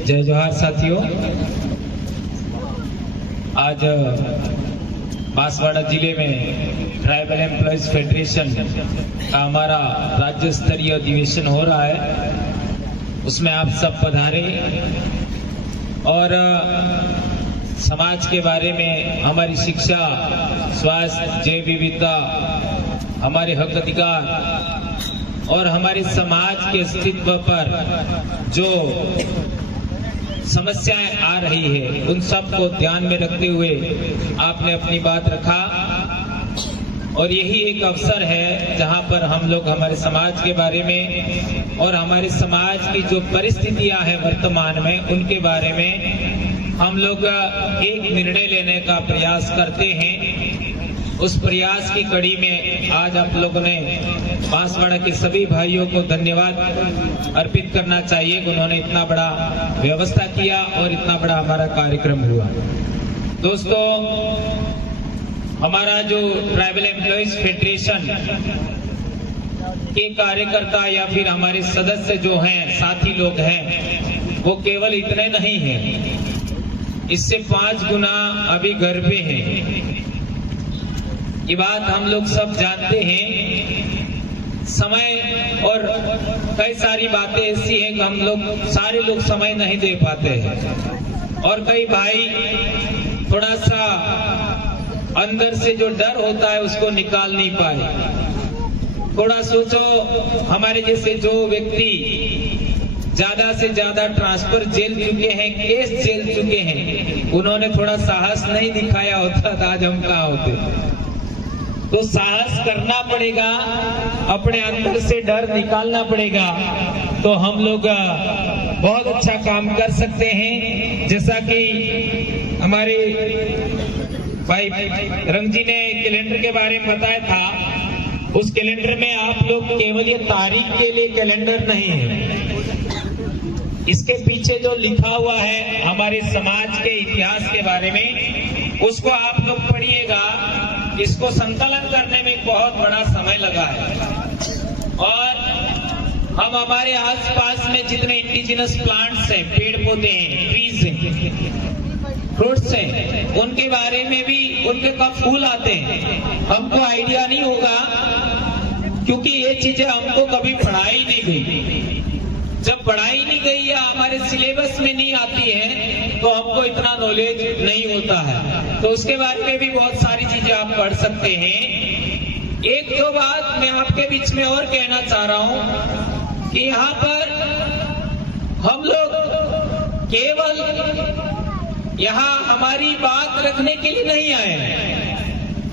जय जोहार साथियों। आज बांसवाड़ा जिले में ट्राइबल एम्प्लॉयज फेडरेशन का हमारा राज्य स्तरीय अधिवेशन हो रहा है। उसमें आप सब पधारे और समाज के बारे में, हमारी शिक्षा, स्वास्थ्य, जैव विविधता, हमारे हक अधिकार और हमारे समाज के अस्तित्व पर जो समस्याएं आ रही है उन सब को ध्यान में रखते हुए आपने अपनी बात रखा। और यही एक अवसर है जहां पर हम लोग हमारे समाज के बारे में और हमारे समाज की जो परिस्थितियां हैं वर्तमान में उनके बारे में हम लोग एक निर्णय लेने का प्रयास करते हैं। उस प्रयास की कड़ी में आज आप लोगों ने बांसवाड़ा के सभी भाइयों को धन्यवाद अर्पित करना चाहिए कि उन्होंने इतना बड़ा व्यवस्था किया और इतना बड़ा हमारा कार्यक्रम हुआ। दोस्तों, हमारा जो ट्राइबल एम्प्लॉयज फेडरेशन के कार्यकर्ता या फिर हमारे सदस्य जो हैं, साथी लोग हैं, वो केवल इतने नहीं हैं, इससे 5 गुना अभी घर पे हैं। ये बात हम लोग सब जानते हैं। समय और कई सारी बातें ऐसी हैं कि हम लोग सारे लोग समय नहीं दे पाते हैं और कई भाई थोड़ा सा अंदर से जो डर होता है उसको निकाल नहीं पाए। थोड़ा सोचो, हमारे जैसे जो व्यक्ति ज्यादा से ज्यादा ट्रांसफर झेल चुके हैं, केस झेल चुके हैं, उन्होंने थोड़ा साहस नहीं दिखाया होता तो आज हम कहाँ होते। तो साहस करना पड़ेगा, अपने अंदर से डर निकालना पड़ेगा, तो हम लोग बहुत अच्छा काम कर सकते हैं। जैसा कि हमारे भाई रंग जी ने कैलेंडर के बारे में बताया था, उस कैलेंडर में आप लोग केवल ये तारीख के लिए कैलेंडर नहीं है, इसके पीछे जो लिखा हुआ है हमारे समाज के इतिहास के बारे में, उसको आप लोग पढ़िएगा। इसको संकलन करने में बहुत बड़ा समय लगा है और हम हमारे आसपास में जितने इंडिजिनस प्लांट्स हैं, पेड़ पौधे हैं, ट्रीज हैं, फ्रूट्स हैं, उनके बारे में भी, उनके कब फूल आते हैं हमको आइडिया नहीं होगा, क्योंकि ये चीजें हमको कभी पढ़ाई नहीं गई। जब पढ़ाई नहीं गई या हमारे सिलेबस में नहीं आती है तो हमको इतना नॉलेज नहीं होता है। तो उसके बारे में भी बहुत सारी चीजें आप पढ़ सकते हैं। एक दो बात मैं आपके बीच में और कहना चाह रहा हूं कि यहाँ पर हम लोग केवल यहाँ हमारी बात रखने के लिए नहीं आए,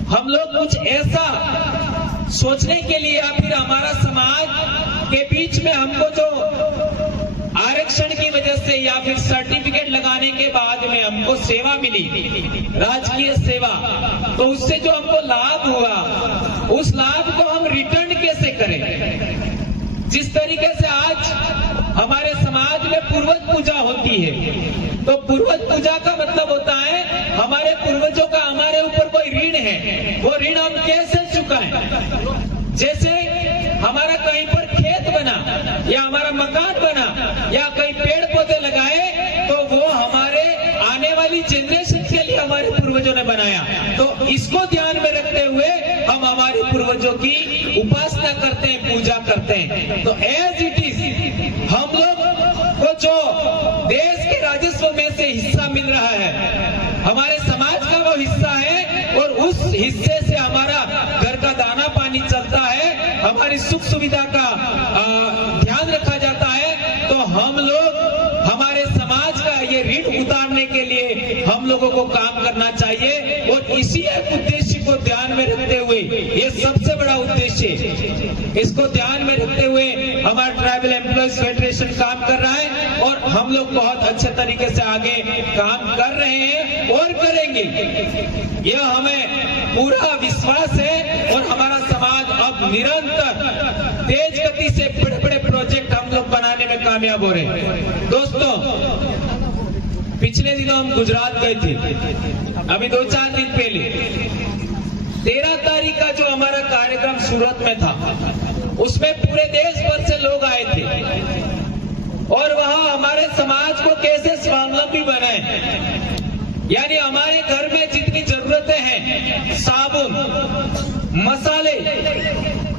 हम लोग कुछ ऐसा सोचने के लिए या फिर हमारा समाज के बीच में हमको जो आरक्षण की वजह से या फिर सर्टिफिकेट लगाने के बाद में हमको सेवा मिली, राजकीय सेवा, तो उससे जो हमको लाभ हुआ उस लाभ को हम रिटर्न कैसे करें। जिस तरीके से आज हमारे समाज में पूर्वज पूजा होती है, तो पूर्वज पूजा का मतलब होता है हमारे पूर्वजों का हमारे ऊपर कोई ऋण है, वो ऋण हम कैसे चुकाएं। जैसे हमारा कहीं पर खेत बना या हमारा मकान बना या कहीं पेड़ पौधे लगाए, तो वो हमारे आने वाली जनरेशन के लिए हमारे पूर्वजों ने बनाया। तो इसको ध्यान में रखते हुए हम हमारे पूर्वजों की उपासना करते हैं, पूजा करते हैं। तो एज इट इज हम लोग को जो देश के राजस्व में से हिस्सा मिल रहा है, हमारे समाज का वो हिस्सा है और उस हिस्से से हमारा घर का दाना पानी चलता है, हमारी सुख सुविधा का ध्यान रखा जाता है। तो हम लोग हमारे समाज का ये ऋण उतारने के लिए हम लोगों को काम करना चाहिए और इसी एक उद्देश्य को ध्यान में रखते हुए, ये सबसे बड़ा उद्देश्य, इसको ध्यान में रखते हुए हमारा ट्राइबल एम्प्लॉयज फेडरेशन काम कर रहा है और हम लोग बहुत अच्छे तरीके से आगे काम कर रहे हैं और करेंगे, यह हमें पूरा विश्वास है। और हमारा समाज अब निरंतर तेज गति से बड़े बड़े प्रोजेक्ट हम लोग बनाने में कामयाब हो रहे हैं। दोस्तों, पिछले दिनों हम गुजरात गए थे, अभी 2-4 दिन पहले 13 तारीख का जो हमारा कार्यक्रम सूरत में था, उसमें पूरे देश भर से लोग आए थे और वहां हमारे समाज को कैसे स्वावलंबी बनाए, यानी हमारे घर में जितनी जरूरतें हैं, साबुन, मसाले,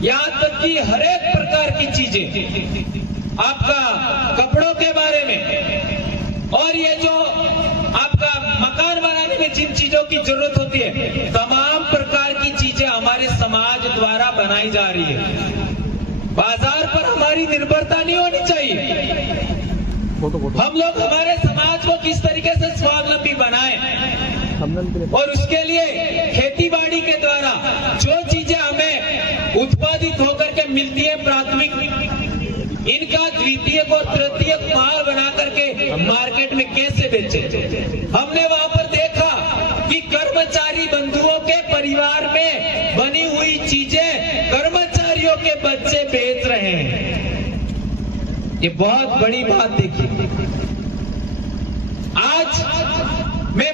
यहाँ तक कि हर एक प्रकार की चीजें, आपका कपड़ों के बारे में, और ये जो आपका मकान बनाने में जिन चीजों की जरूरत होती है, तमाम प्रकार की चीजें हमारे समाज द्वारा बनाई जा रही है। बाजार पर हमारी निर्भरता नहीं होनी चाहिए। हम लोग हमारे समाज को किस तरीके से स्वावलंबी बनाएं और उसके लिए खेती बाड़ी के द्वारा जो चीजें हमें उत्पादित होकर के मिलती है प्राथमिक, इनका द्वितीयक और तृतीयक माल बना करके मार्केट में कैसे बेचे। हमने वहां पर देखा कि कर्मचारी बंधुओं के परिवार में बनी हुई चीजें कर्मचारियों के बच्चे बेच रहे हैं। ये बहुत बड़ी बात देखी। आज मैं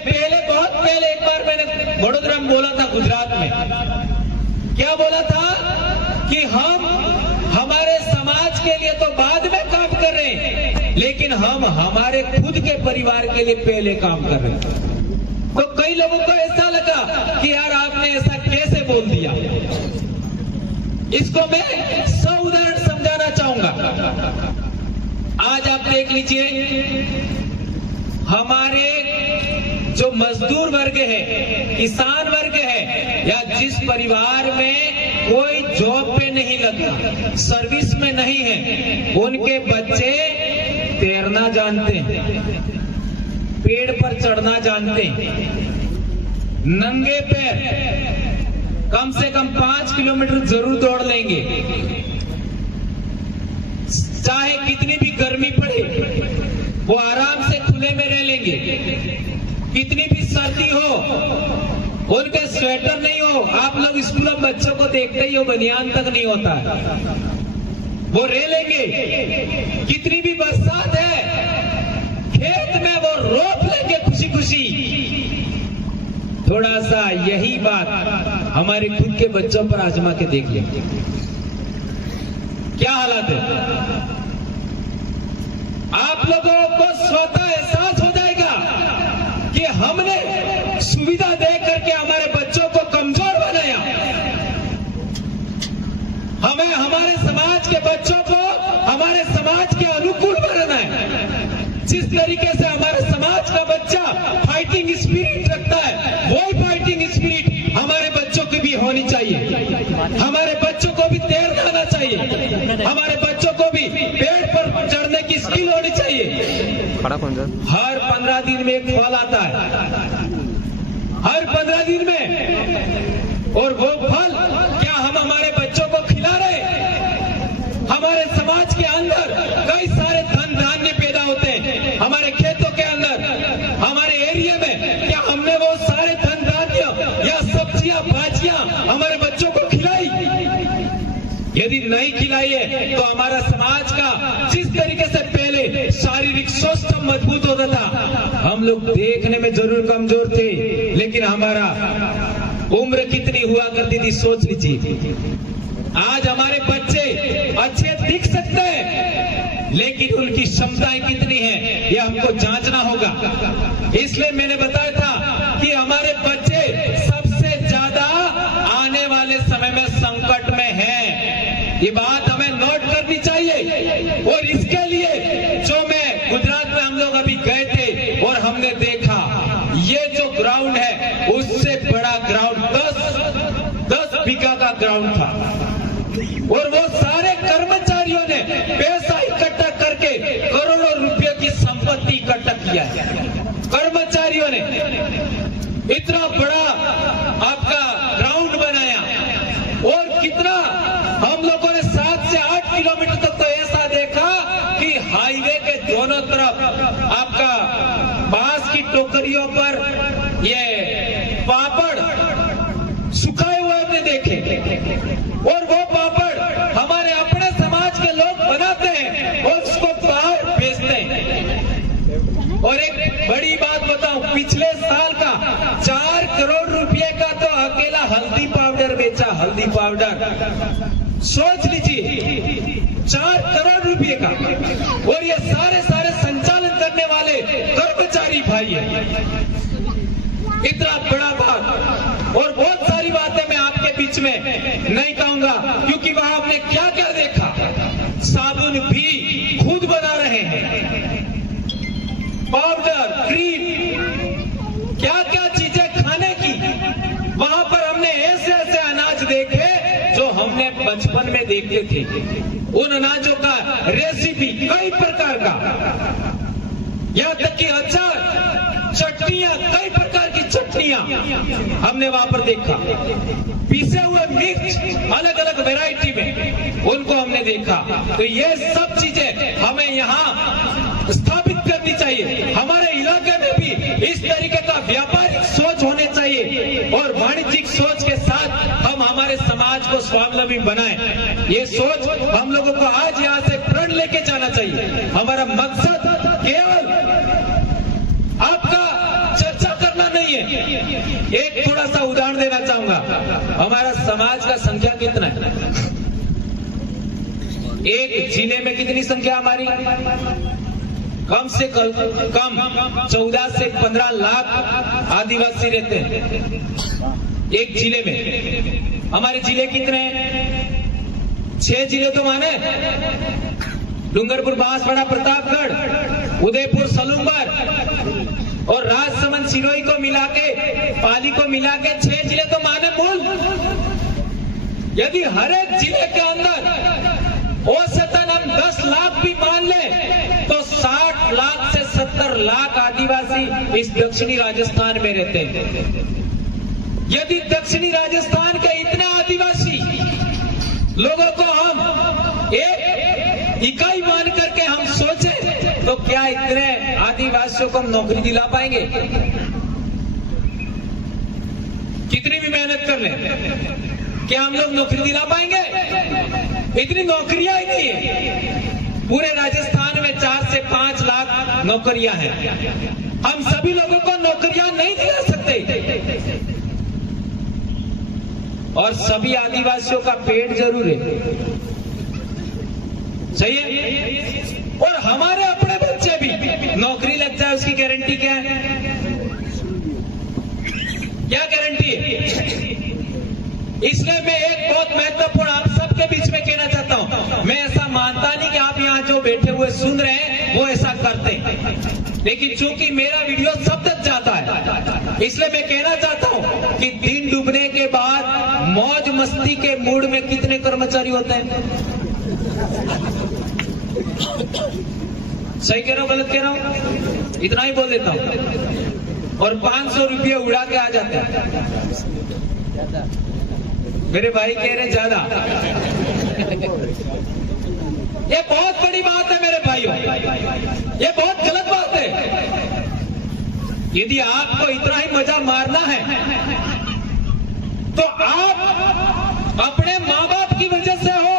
बहुत पहले एक बार मैंने वडोदरा में बोला था, गुजरात में क्या बोला था कि हम हमारे समाज के लिए तो बाद में काम कर रहे हैं, लेकिन हम हमारे खुद के परिवार के लिए पहले काम कर रहे हैं। तो कई लोगों को ऐसा लगा कि यार आपने ऐसा कैसे बोल दिया। इसको मैं 100 उदाहरण समझाना चाहूंगा। आज आप देख लीजिए, हमारे जो मजदूर वर्ग है, किसान वर्ग है, या जिस परिवार में कोई जॉब पे नहीं लगा, सर्विस में नहीं है, उनके बच्चे तैरना जानते हैं, पेड़ पर चढ़ना जानते हैं, नंगे पैर कम से कम 5 किलोमीटर जरूर दौड़ लेंगे, चाहे कितनी भी गर्मी पड़े वो आराम से खुले में रह लेंगे, कितनी भी सर्दी हो, उनके स्वेटर नहीं हो, आप लोग स्कूल में बच्चों को देखते ही हो, बनियान तक नहीं होता है, वो रह लेंगे। कितनी भी बरसात है, खेत में वो रोप लेंगे खुशी खुशी। थोड़ा सा यही बात हमारे खुद के बच्चों पर आजमा के देख लेंगे, क्या हालत है। आप लोगों को स्वतः एहसास हो जाएगा कि हमने सुविधा दे करके हमारे बच्चों को कमजोर बनाया। हमें हमारे समाज के बच्चों को हमारे समाज के अनुकूल बनाना है। जिस तरीके से हमारे समाज का बच्चा फाइटिंग स्पिरिट रखता है, वही फाइटिंग स्पिरिट हमारे बच्चों की भी होनी चाहिए। हमारे बच्चों को भी तैरना आना चाहिए, हमारे बच्चों को भी पेड़ पर चढ़ने की स्किल होनी चाहिए। हर 15 दिन में एक फल आता है, हर 15 दिन में, और वो फल क्या हम हमारे बच्चों को खिला रहे? हमारे समाज के अंदर कई सारे धन धान्य पैदा होते हैं, हमारे खेतों के अंदर, हमारे एरिया में, क्या हमने वो सारे धन धान्य या सब्जियां भाजियां हमारे बच्चों को खिलाई? यदि नहीं खिलाई है तो हमारा समाज का जिस तरीके से पहले शारीरिक स्वास्थ्य मजबूत होता था, हम लोग देखने में जरूर कमजोर थे, लेकिन हमारा उम्र कितनी हुआ करती थी सोच लीजिए। आज हमारे बच्चे अच्छे दिख सकते हैं, लेकिन उनकी क्षमताएं कितनी हैं ये हमको जांचना होगा। इसलिए मैंने बताया था कि हमारे बच्चे सबसे ज्यादा आने वाले समय में संकट में हैं। ये बात हमें नोट करनी चाहिए। और इसके लिए जो मैं गुजरात में हम लोग अभी गए थे और हमने देखा, ये जो ग्राउंड है उससे बड़ा ग्राउंड 10 बीघा का ग्राउंड था, और वो सारे कर्मचारियों ने पैसा इकट्ठा करके करोड़ों रुपए की संपत्ति इकट्ठा किया है। कर्मचारियों ने इतना बड़ा आपका ग्राउंड बनाया, और कितना हम लोगों ने 7 से 8 किलोमीटर तक तो ऐसा देखा कि हाईवे के दोनों तरफ आपका बांस की टोकरियों पर ये पापड़ सुखाए हुए हमने देखे, और वो पापड़ हमारे अपने समाज के लोग बनाते हैं और उसको बाहर बेचते हैं। और एक बड़ी बात बताऊं, पिछले साल का 4 करोड़ रुपए का तो अकेला हल्दी पाउडर बेचा, हल्दी पाउडर, सोच लीजिए 4 करोड़ रुपए का, और ये सारे संचालन करने वाले कर्मचारी भाई है। इतना बड़ा बात, और बहुत सारी बातें मैं आपके बीच में नहीं कहूंगा, क्योंकि वहां हमने क्या क्या देखा। साबुन भी खुद बना रहे हैं, पाउडर, क्रीम, क्या क्या चीजें खाने की। वहां पर हमने ऐसे अनाज देखे जो हमने बचपन में देखते थे। उन अनाजों का रेसिपी कई प्रकार का, यहां तक कि अचार, चटनियां, कई प्रकार की चटनियां हमने वहां पर देखा। पीसे हुए मिर्च अलग अलग वैरायटी में, उनको हमने देखा। तो ये सब चीजें हमें यहाँ स्थापित करनी चाहिए। हमारे इलाके में भी इस तरीके का व्यापारिक सोच होने चाहिए, और वाणिज्यिक सोच के साथ हम हमारे समाज को स्वावलंबी बनाएं। ये सोच हम लोगों को आज यहाँ से प्रण लेके जाना चाहिए। हमारा मकसद केवल आपका चर्चा करना नहीं है। एक थोड़ा सा उदाहरण देना चाहूंगा। हमारा समाज का संख्या कितना है? एक जिले में कितनी संख्या हमारी? कम से कम 14 से 15 लाख आदिवासी रहते हैं एक जिले में। हमारे जिले कितने हैं? 6 जिले तो माने, डूंगरपुर, बांसवाड़ा, प्रतापगढ़, उदयपुर, सलूंबर और राजसमंद, सिरोही को मिला के, पाली को मिला के 6 जिले तो माने मूल। यदि हर एक जिले के अंदर औसतन हम 10 लाख भी मान ले तो 60 लाख से 70 लाख आदिवासी इस दक्षिणी राजस्थान में रहते हैं। यदि दक्षिणी राजस्थान के इतने आदिवासी लोगों को हम एक इकाई मान करके हम सोचें, तो क्या इतने आदिवासियों को हम नौकरी दिला पाएंगे? कितनी भी मेहनत कर लें, क्या हम लोग नौकरी दिला पाएंगे? इतनी नौकरियां ही नहीं है। पूरे राजस्थान में 4 से 5 लाख नौकरियां हैं। हम सभी लोगों को नौकरियां नहीं दिला सकते, और सभी आदिवासियों का पेट जरूर है, सही है। और हमारे अपने बच्चे भी नौकरी लग जाए, उसकी गारंटी क्या है? क्या गारंटी है? इसलिए मैं एक बहुत महत्वपूर्ण आप सबके बीच में कहना चाहता हूं। मैं ऐसा मानता नहीं कि आप यहाँ जो बैठे हुए सुन रहे हैं वो ऐसा करते हैं, लेकिन चूंकि मेरा वीडियो सब तक जाता है, इसलिए मैं कहना चाहता हूं कि दिन डूबने के बाद मौज मस्ती के मूड में कितने कर्मचारी होते हैं? सही कह रहा हूं, गलत कह रहा हूं? इतना ही बोल देता हूं। और 500 रुपये उड़ा के आ जाते हैं। मेरे भाई कह रहे ज्यादा। ये बहुत बड़ी बात है मेरे भाइयों, ये बहुत गलत बात है। यदि आपको इतना ही मजा मारना है तो आप अपने माँ बाप की वजह से हो,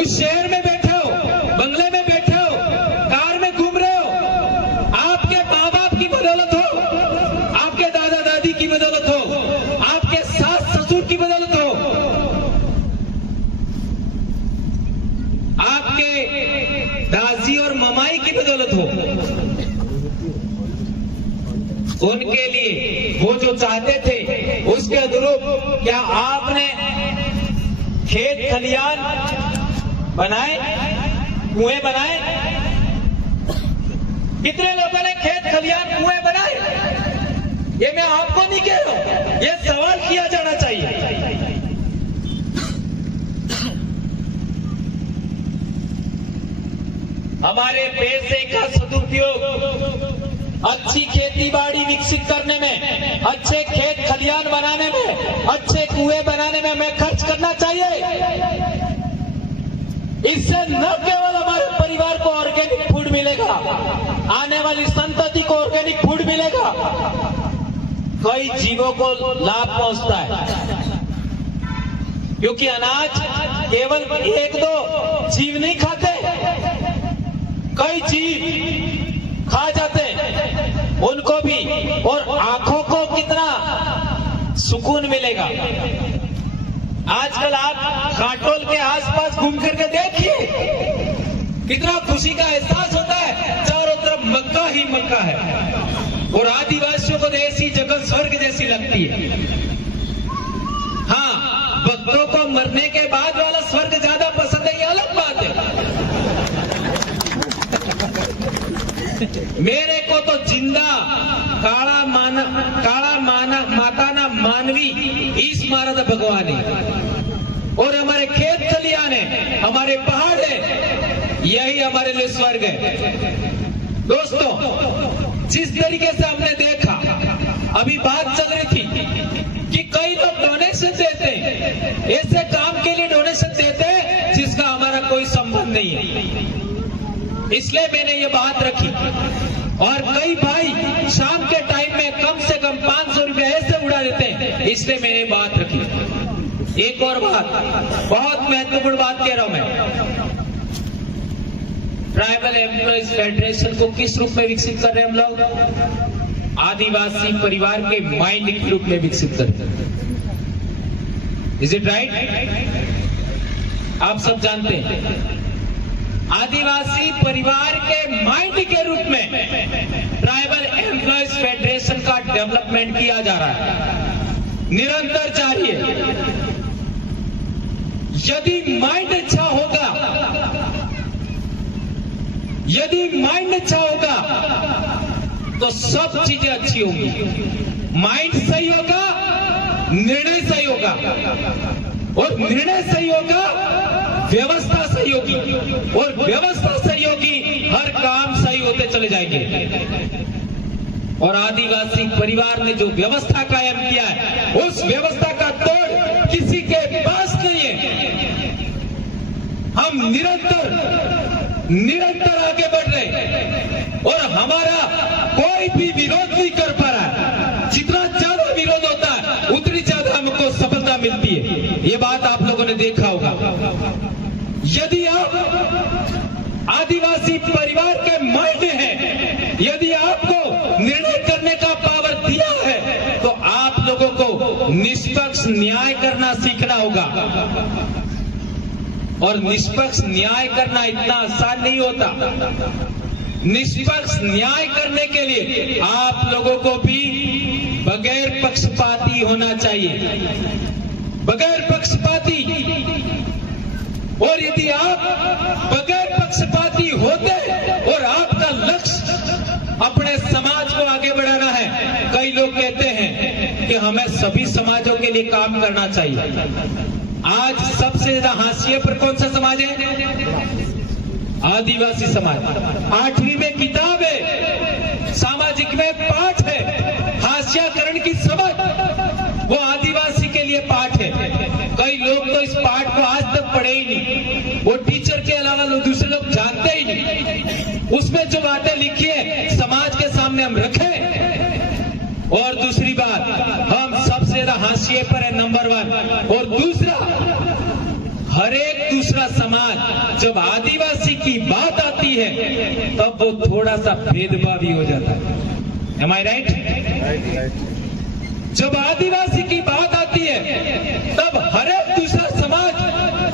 उस शहर में बैठे हो, बंगले में बैठे हो, कार में घूम रहे हो, आपके माँ बाप की बदौलत हो, आपके दादा दादी की बदौलत हो, आपके सास ससुर की बदौलत हो, आपके दादी और ममाई की बदौलत हो। उनके लिए वो जो चाहते थे उसके अनुरूप क्या आपने खेत खलियान बनाए, कुएं बनाए? कितने लोगों ने खेत खलियान कुएं बनाए? ये मैं आपको नहीं कह रहा हूं, ये सवाल किया जाना चाहिए। हमारे पैसे का सदुपयोग अच्छी खेती बाड़ी विकसित करने में, अच्छे खेत खलियान बनाने में, अच्छे कुएं बनाने में हमें खर्च करना चाहिए। इससे न केवल हमारे परिवार को ऑर्गेनिक फूड मिलेगा, आने वाली संतति को ऑर्गेनिक फूड मिलेगा, कई जीवों को लाभ पहुंचता है। क्योंकि अनाज केवल 1-2 जीव नहीं खाते, कई जीव खा जाते हैं, उनको भी, और आंखों को कितना सुकून मिलेगा। आजकल आप खाटोल के आसपास घूम करके देखिए, कितना खुशी का एहसास होता है। चारों तरफ मक्का ही मक्का है और आदिवासियों को ऐसी जगह स्वर्ग जैसी लगती है। हाँ, भक्तों को मरने के बाद वाला स्वर्ग ज्यादा पसंद है, ये अलग बात है। मेरे को तो जिंदा काला माता ना मानवी ईस मारा था भगवान ने, और हमारे खेत खलियान है, हमारे पहाड़ है, यही हमारे लिए स्वर्ग है। दोस्तों, जिस तरीके से हमने देखा, अभी बात चल रही थी कि कई लोग डोनेशन देते हैं, ऐसे काम के लिए डोनेशन देते हैं जिसका हमारा कोई संबंध नहीं है। इसलिए मैंने ये बात रखी। और कई भाई शाम के टाइम में कम से कम 500 रुपए ऐसे उड़ा देते हैं, इसलिए मैंने बात रखी। एक और बात, बहुत महत्वपूर्ण बात कह रहा हूं मैं। ट्राइबल एम्प्लॉइज फेडरेशन को किस रूप में विकसित कर रहे हैं हम लोग? आदिवासी परिवार के माइंड के रूप में विकसित कर रहे हैं। Is it right? आप सब जानते हैं, आदिवासी परिवार के माइंड के रूप में ट्राइबल एम्प्लॉइज फेडरेशन का डेवलपमेंट किया जा रहा है, निरंतर जारी है। यदि माइंड अच्छा होगा, यदि माइंड अच्छा होगा तो सब चीजें अच्छी होंगी। माइंड सही होगा, निर्णय सही होगा, और निर्णय सही होगा, व्यवस्था सही होगी, और व्यवस्था सही होगी, हर काम सही होते चले जाएंगे। और आदिवासी परिवार ने जो व्यवस्था कायम किया है, उस व्यवस्था का तोड़ किसी के पास नहीं है। हम निरंतर आगे बढ़ रहे हैं और हमारा कोई भी विरोध नहीं कर पा रहा है। जितना ज्यादा विरोध होता है, उतनी ज्यादा हमको सफलता मिलती है। ये बात आप लोगों ने देखा होगा। यदि आप आदिवासी परिवार के माइंड हैं, यदि आपको निर्णय करने का पावर दिया है, तो आप लोगों को निष्पक्ष न्याय करना सीखना होगा। और निष्पक्ष न्याय करना इतना आसान नहीं होता। निष्पक्ष न्याय करने के लिए आप लोगों को भी बगैर पक्षपाती होना चाहिए, बगैर पक्षपाती। और यदि आप बगैर पक्षपाती होते और आपका लक्ष्य अपने समाज को आगे बढ़ाना है, कई लोग कहते हैं कि हमें सभी समाजों के लिए काम करना चाहिए। आज सबसे ज्यादा हाशिए पर कौन सा समाज है? आदिवासी समाज। 8वीं में किताब है, सामाजिक में पाठ है, हाशियाकरण की समझ, वो आदिवासी के लिए पाठ है। कई लोग तो इस पाठ को आज तक पढ़े ही नहीं, वो टीचर के अलावा दूसरे लोग जानते ही नहीं। उसमें जो बातें लिखी है समाज के सामने हम रखें। और दूसरी बात, हम सबसे ज्यादा हाशिए पर है, नंबर 1। और दूसरा, हर एक दूसरा समाज जब आदिवासी की बात आती है तब वो थोड़ा सा भेदभावी हो जाता है। एम आई राइट? जब आदिवासी की बात आती है तब हर एक दूसरा समाज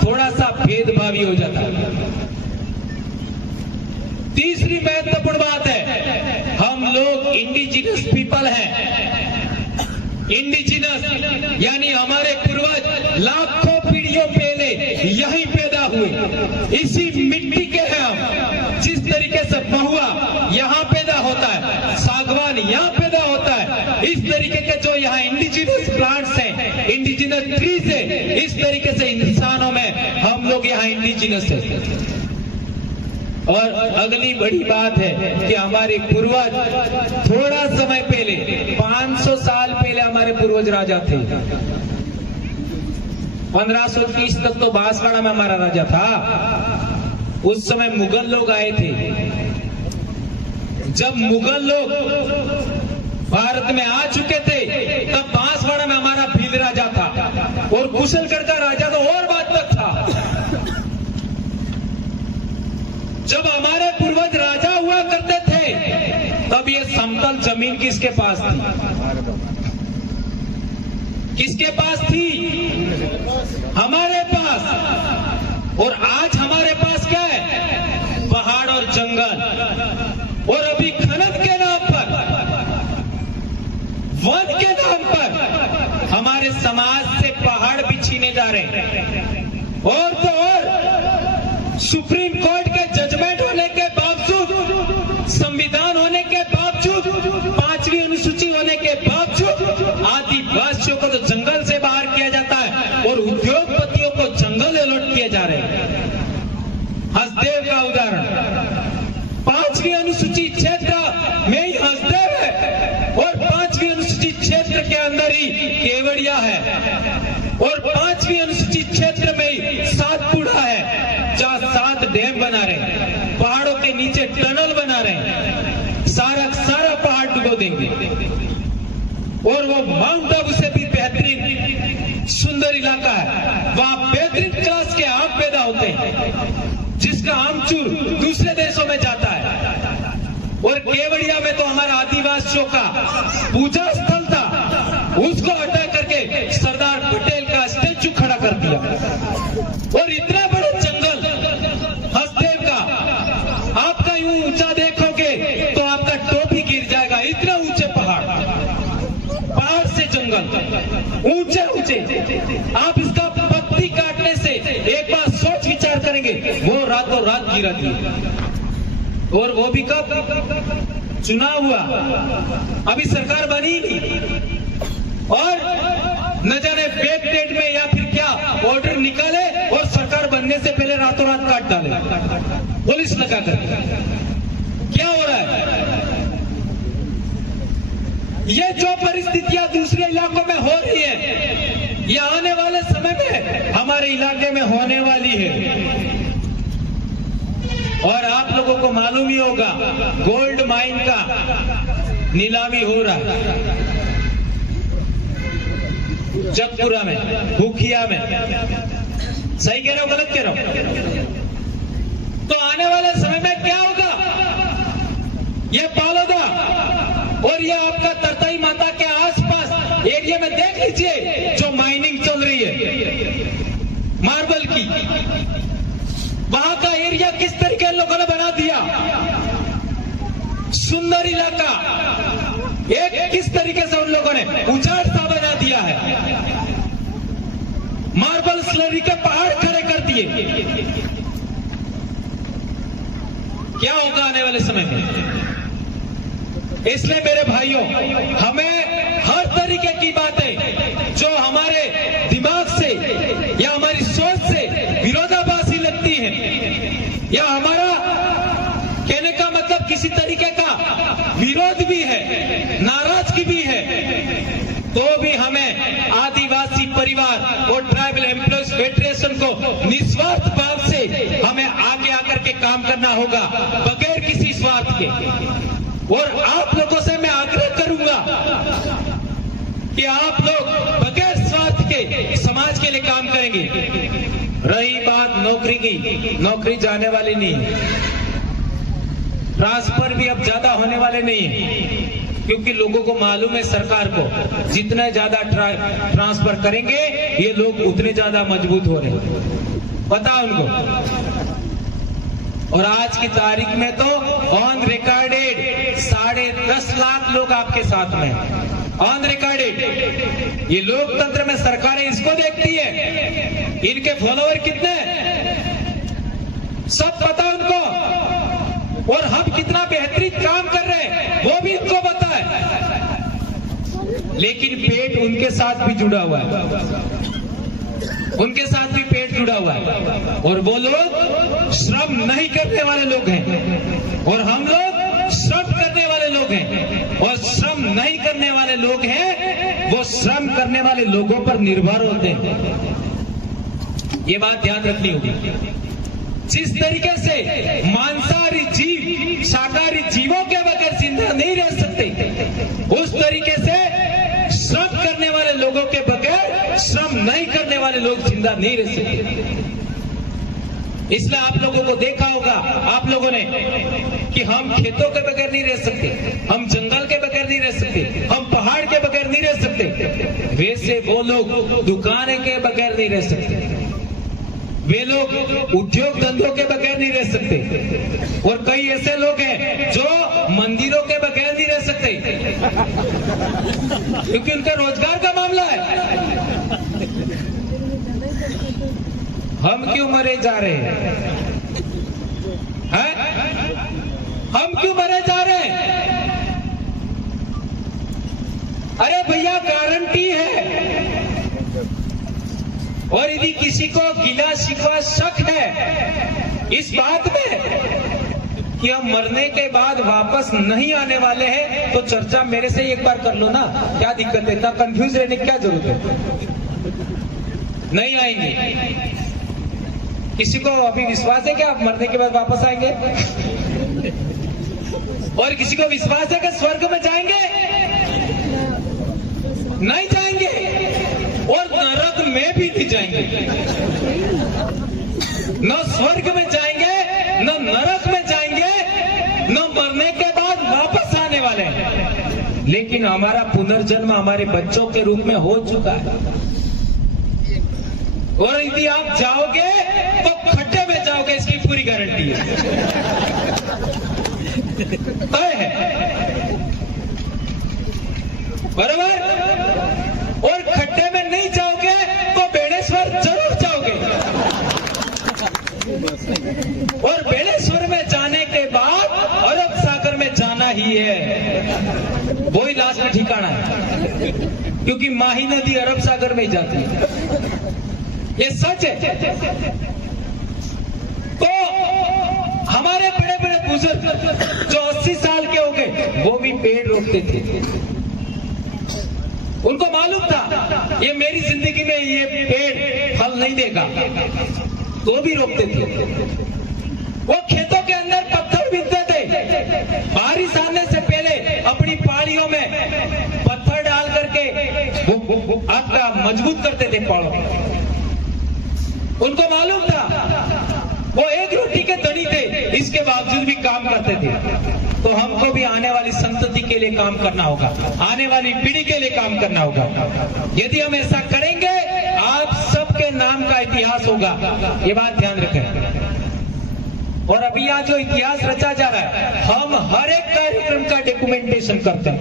थोड़ा सा भेदभावी हो जाता है। तीसरी महत्वपूर्ण बात है, हम लोग इंडिजिनस पीपल हैं। इंडिजिनस यानी हमारे पूर्वज लाखों पीढ़ियों पहले यहीं पैदा हुए, इसी मिट्टी के हैं हम। जिस तरीके से महुआ यहाँ पैदा होता है, सागवान यहाँ पैदा होता है, इस तरीके के जो यहाँ इंडिजिनस प्लांट्स हैं, इंडिजिनस ट्रीज है, इस तरीके से इंसानों में हम लोग यहाँ इंडिजिनस है। और अगली बड़ी बात है कि हमारे पूर्वज थोड़ा समय पहले, 500 साल पहले हमारे पूर्वज राजा थे। 1530 तक तो बांसवाड़ा में हमारा राजा था। उस समय मुगल लोग आए थे। जब मुगल लोग भारत में आ चुके थे तब बांसवाड़ा में हमारा भील राजा था, और कुशलगढ़ का राजा तो और बात तक था। जब हमारे पूर्वज राजा हुआ करते थे तब ये समतल जमीन किसके पास थी? किसके पास थी? हमारे पास, और आज हमारे पास क्या है? पहाड़ और जंगल। और अभी खनन के नाम पर, वन के नाम पर हमारे समाज से पहाड़ भी छीने जा रहे हैं। और तो और सुप्रीम कोर्ट के जजमेंट होने के बावजूद, संविधान होने के बावजूद, 5वीं अनुसूची होने के बावजूद आदिवासियों को तो जंगल से बाहर किया जाता है और उद्योगपतियों को जंगल अलॉट किए जा रहे हैं। हसदेव का उदाहरण, 5वीं अनुसूची क्षेत्र में ही हसदेव है और 5वीं अनुसूची क्षेत्र के अंदर ही केवड़िया है और 5वीं अनुसूची क्षेत्र में ही सातपुड़ा है, जहां 7 डैम बना रहे हैं, पहाड़ों के नीचे टनल बना रहे हैं, सारा पहाड़ डुबो देंगे। और वो माउंट आबू से भी बेहतरीन सुंदर इलाका है, वहां बेहतरीन क्लास के आम पैदा होते हैं, जिसका आमचूर दूसरे देशों में जाता है। और केवड़िया में तो हमारा आदिवासियों का पूजा स्थल था, उसको हटा करके सरदार पटेल का स्टैचू खड़ा कर दिया। और इतना बड़ा जंगल हसदेव का, आपका यूं ऊंचा देखोगे तो आपका टोपी गिर जाएगा, इतना ऊंचे पहाड़ से जंगल, ऊंचे ऊंचे। आप इसका पत्ती काटने से एक बार सोच विचार करेंगे, वो रातों रात गिरा दिए। और वो भी कब? चुनाव हुआ, अभी सरकार बनी नहीं, और न जाने बैक डेट में या फिर क्या ऑर्डर निकाले और सरकार बनने से पहले रातों रात काट डाले पुलिस लगा कर। क्या हो रहा है? ये जो परिस्थितियां दूसरे इलाकों में हो रही है, ये आने वाले समय में हमारे इलाके में होने वाली है। और आप लोगों को मालूम ही होगा, गोल्ड माइन का नीलामी हो रहा है जगपुरा में, भूखिया में। सही कह रहे हो, गलत कह रहे हो? तो आने वाले समय में क्या होगा? ये पालोदा और ये आपका तरताई माता के आसपास एरिया में देख लीजिए, जो माइनिंग चल रही है मार्बल की, वहां का एरिया किस तरीके लोगों ने बना दिया, सुंदर इलाका, एक किस तरीके से उन लोगों ने उजाड़ सा बना दिया है, मार्बल स्लरी के पहाड़ खड़े कर दिए। क्या होगा आने वाले समय में? इसलिए मेरे भाइयों, हमें हर तरीके की बातें जो हमारे दिमाग से या हमारी सोच से विरोधाभासी लगती हैं, या हमारा कहने का मतलब किसी तरीके का विरोध भी है, नाराजगी भी है, तो भी हमें आदिवासी परिवार और ट्राइबल एम्प्लॉयज फेडरेशन को निस्वार्थ भाव से हमें आगे आकर के काम करना होगा, बगैर किसी स्वार्थ के। और आप लोगों से मैं आग्रह करूंगा कि आप लोग बगैर स्वार्थ के समाज के लिए काम करेंगे। रही बात नौकरी की, नौकरी जाने वाली नहीं है, ट्रांसफर भी अब ज्यादा होने वाले नहीं है, क्योंकि लोगों को मालूम है, सरकार को जितना ज्यादा ट्रांसफर करेंगे ये लोग उतने ज्यादा मजबूत हो रहे हैं, पता उनको। और आज की तारीख में तो ऑन रिकॉर्डेड 10.5 लाख लोग आपके साथ में, ऑन रिकॉर्डेड। ये लोकतंत्र में सरकारें इसको देखती है, इनके फॉलोअर कितने हैं सब पता उनको, और हम कितना बेहतरीन काम कर रहे हैं वो भी इनको पता है। लेकिन पेट उनके साथ भी जुड़ा हुआ है, उनके साथ भी पेट जुड़ा हुआ है, और वो लोग श्रम नहीं करने वाले लोग हैं, और हम लोग श्रम करने वाले लोग हैं। और श्रम नहीं करने वाले लोग हैं, वो श्रम करने वाले लोगों पर निर्भर होते हैं। ये बात ध्यान रखनी होगी। जिस तरीके से मांसाहारी जीव शाकाहारी जीवों के बगैर जिंदा नहीं रह सकते, उस तरीके से श्रम करने वाले लोगों के बगैर श्रम नहीं करने वाले लोग जिंदा नहीं रह सकते। इसलिए आप लोगों को देखा होगा आप लोगों ने कि हम खेतों के बगैर नहीं रह सकते, हम जंगल के बगैर नहीं रह सकते, हम पहाड़ के बगैर नहीं रह सकते। वैसे वो लोग दुकानें के बगैर नहीं रह सकते, वे लोग उद्योग धंधों के बगैर नहीं रह सकते, और कई ऐसे लोग हैं जो मंदिरों के बगैर नहीं रह सकते क्योंकि उनका रोजगार का मामला है। हम क्यों मरे जा रहे हैं? हम क्यों मरे जा रहे हैं? अरे भैया गारंटी है, और यदि किसी को गिला शिकवा शक है इस बात में कि हम मरने के बाद वापस नहीं आने वाले हैं, तो चर्चा मेरे से एक बार कर लो ना, क्या दिक्कत है? इतना कंफ्यूज रहने की क्या जरूरत है? नहीं आएंगे। किसी को अभी विश्वास है कि आप मरने के बाद वापस आएंगे? और किसी को विश्वास है कि स्वर्ग में जाएंगे? नहीं जाएंगे, और नरक में भी नहीं जाएंगे। न स्वर्ग में जाएंगे, न नरक में जाएंगे, न मरने के बाद वापस आने वाले हैं। लेकिन हमारा पुनर्जन्म हमारे बच्चों के रूप में हो चुका है, और यदि आप जाओगे तो खड्डे में जाओगे, इसकी पूरी गारंटी है, तय है, बराबर। और खड्डे में नहीं जाओगे तो बेड़ेश्वर जरूर जाओगे, और बेड़ेश्वर में जाने के बाद अरब सागर में जाना ही है, वो ही लास्ट में ठिकाना है, क्योंकि माही नदी अरब सागर में ही जाती है, ये सच है। तो हमारे बड़े बड़े बुजुर्ग जो 80 साल के हो गए, वो भी पेड़ रोकते थे। उनको मालूम था ये मेरी जिंदगी में ये पेड़ फल नहीं देगा, तो भी रोकते थे। वो खेतों के अंदर पत्थर बीनते थे, बारिश आने से पहले अपनी पहाड़ियों में पत्थर डाल करके वो आपका मजबूत करते थे पहाड़ों। उनको मालूम था वो एक रोटी के धनी थे, इसके बावजूद भी काम करते थे। तो हमको भी आने वाली संतति के लिए काम करना होगा, आने वाली पीढ़ी के लिए काम करना होगा। यदि हम ऐसा करेंगे, आप सबके नाम का इतिहास होगा, ये बात ध्यान रखें। और अभी यहाँ जो इतिहास रचा जा रहा है, हम हर एक कार्यक्रम का डॉक्यूमेंटेशन करते हैं,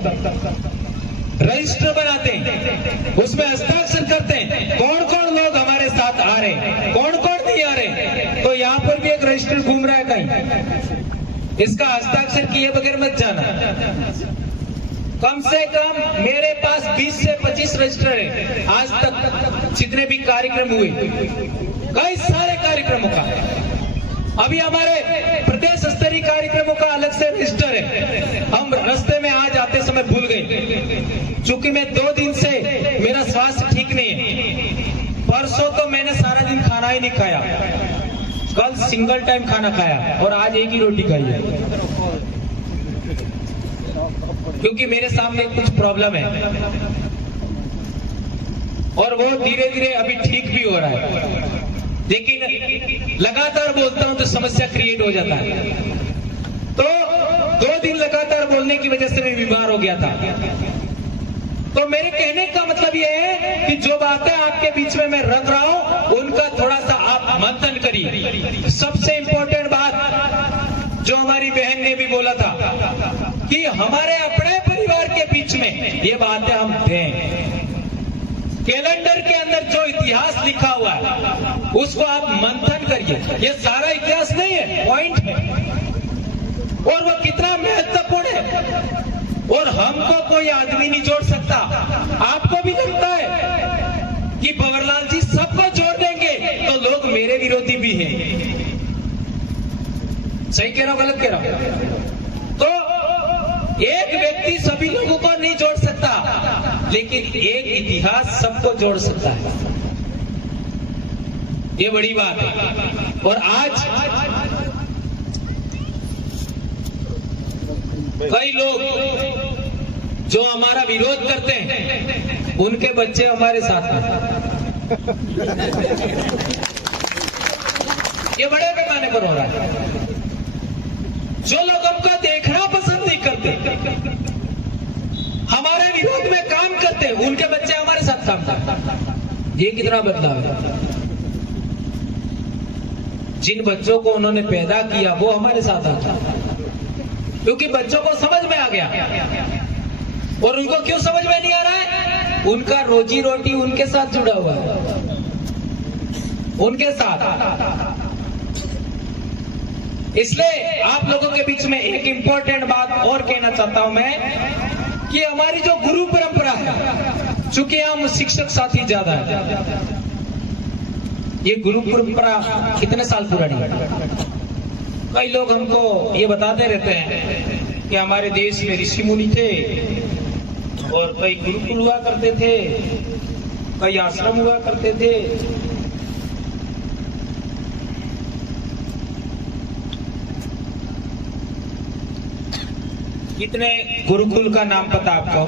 रजिस्टर बनाते हैं, उसमें हस्ताक्षर करते हैं, कौन कौन लोग हमारे साथ आ रहे हैं, कौन कौन नहीं आ रहे। तो यहाँ पर भी एक रजिस्टर घूम रहा है कहीं, इसका हस्ताक्षर किए बगैर मत जाना। कम से कम मेरे पास 20 से 25 रजिस्टर है, आज तक जितने भी कार्यक्रम हुए, कई सारे कार्यक्रमों का। अभी हमारे प्रदेश स्तरीय कार्यक्रमों का अलग से रजिस्टर है, हम रास्ते में आज आते समय भूल गए, चूंकि मैं 2 दिन से मेरा स्वास्थ्य ठीक नहीं है। परसों तो मैंने सारा दिन खाना ही नहीं खाया, कल सिंगल टाइम खाना खाया, और आज एक ही रोटी खाई है, क्योंकि मेरे सामने कुछ प्रॉब्लम है, और वो धीरे धीरे अभी ठीक भी हो रहा है। लेकिन लगातार बोलता हूं तो समस्या क्रिएट हो जाता है। तो 2 दिन लगातार बोलने की वजह से मैं बीमार हो गया था। तो मेरे कहने का मतलब यह है कि जो बातें आपके बीच में मैं रख रहा हूं, उनका थोड़ा सा आप मंथन करिए। सबसे इंपॉर्टेंट बात जो हमारी बहन ने भी बोला था कि हमारे अपने परिवार के बीच में ये बातें हम दें। कैलेंडर के अंदर जो इतिहास लिखा हुआ है उसको आप मंथन करिए। ये सारा इतिहास नहीं है, पॉइंट है, और वो कितना महत्वपूर्ण है, और हमको कोई आदमी नहीं जोड़ सकता। आपको भी लगता है कि भंवरलाल जी सबको जोड़ देंगे, तो लोग मेरे विरोधी भी हैं। सही कह रहा हूं, गलत कह रहा हूं? तो एक व्यक्ति सभी लोगों को नहीं जोड़ सकता, लेकिन एक इतिहास सबको जोड़ सकता है। ये बड़ी बात है। और आज कई लोग जो हमारा विरोध करते हैं, उनके बच्चे हमारे साथ हैं। ये बड़े पैमाने पर हो रहा है। जो लोग हमको देखना पसंद नहीं करते, हमारे विरोध में काम करते, उनके बच्चे हमारे साथ काम करते। ये कितना बदलाव है। जिन बच्चों को उन्होंने पैदा किया वो हमारे साथ आता, क्योंकि बच्चों को समझ में आ गया। और उनको क्यों समझ में नहीं आ रहा है? उनका रोजी रोटी उनके साथ जुड़ा हुआ है, उनके साथ। इसलिए आप लोगों के बीच में एक इंपॉर्टेंट बात और कहना चाहता हूं मैं, कि हमारी जो गुरु परंपरा है, चूंकि हम शिक्षक साथी ज्यादा है, ये गुरु परंपरा कितने साल पुरानी है? कई लोग हमको ये बताते रहते हैं कि हमारे देश में ऋषि मुनि थे और कई गुरुकुल हुआ करते थे, कई आश्रम हुआ करते थे। कितने गुरुकुल का नाम पता आपको?